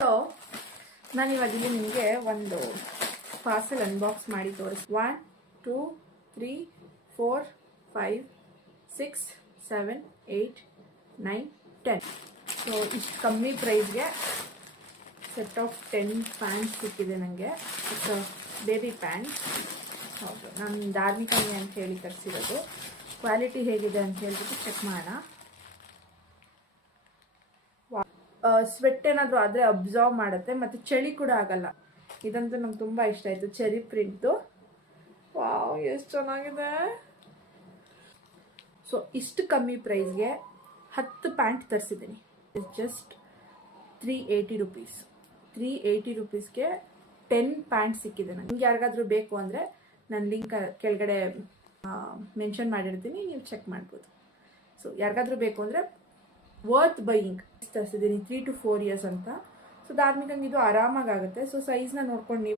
So ನಾನು ಇವಾಗಿಲ್ಲಿ ನಿಮಗೆ ಒಂದು ಪಾರ್ಸೆಲ್ ಅನ್ಬಾಕ್ಸ್ ಮಾಡಿ ತೋರಿಸ್ 1 2 3 4 5 6 7 8 9 10. ಸೊ ಇಷ್ಟು ಕಮ್ಮಿ ಪ್ರೈಸ್ಗೆ ಸೆಟ್ ಆಫ್ 10 ಪ್ಯಾಂಟ್ಸ್ ಸಿಕ್ಕಿದೆ ನನಗೆ. It's baby pants. ಹೌದು, ನಾನು ಧಾರ್ಮಿಕನೇ ಅಂತ ಹೇಳಿ ತರಿಸಿರೋದು. ಕ್ವಾಲಿಟಿ ಹೇಗಿದೆ ಅಂತ ಹೇಳ್ಬಿಟ್ಟು ಚೆಕ್ ಮಾಡೋಣ. ಸ್ವೆಟ್ ಏನಾದರೂ ಆದರೆ ಅಬ್ಸರ್ವ್ ಮಾಡುತ್ತೆ ಮತ್ತು ಚಳಿ ಕೂಡ ಆಗಲ್ಲ. ಇದಂತೂ ನಂಗೆ ತುಂಬ ಇಷ್ಟ ಆಯಿತು. ಚೆರಿ ಪ್ರಿಂಟ್ದು. ವಾವ್, ಎಷ್ಟು ಚೆನ್ನಾಗಿದೆ. ಸೊ ಇಷ್ಟು ಕಮ್ಮಿ ಪ್ರೈಸ್ಗೆ 10 ಪ್ಯಾಂಟ್ ತರಿಸಿದ್ದೀನಿ. Just 380 rupees. 380 ರುಪೀಸ್ಗೆ 10 ಪ್ಯಾಂಟ್ ಸಿಕ್ಕಿದೆ ನನಗೆ. ನಿಮ್ಗೆ ಯಾರಿಗಾದ್ರೂ ಬೇಕು ಅಂದರೆ ನಾನು ಲಿಂಕ್ ಕೆಳಗಡೆ ಮೆನ್ಷನ್ ಮಾಡಿರ್ತೀನಿ, ನೀವು ಚೆಕ್ ಮಾಡ್ಬೋದು. ಸೊ ಯಾರಿಗಾದ್ರೂ ಬೇಕು ಅಂದರೆ ವರ್ತ್ ಬೈಯಿಂಗ್. ತರಿಸಿದ್ದೀನಿ 3 to 4 years ಅಂತ. ಸೊ ಧಾರ್ಮಿಕಂಗೆ ಇದು ಆರಾಮಾಗುತ್ತೆ. ಸೊ ಸೈಜ್ನ ನೋಡ್ಕೊಂಡು ನೀವು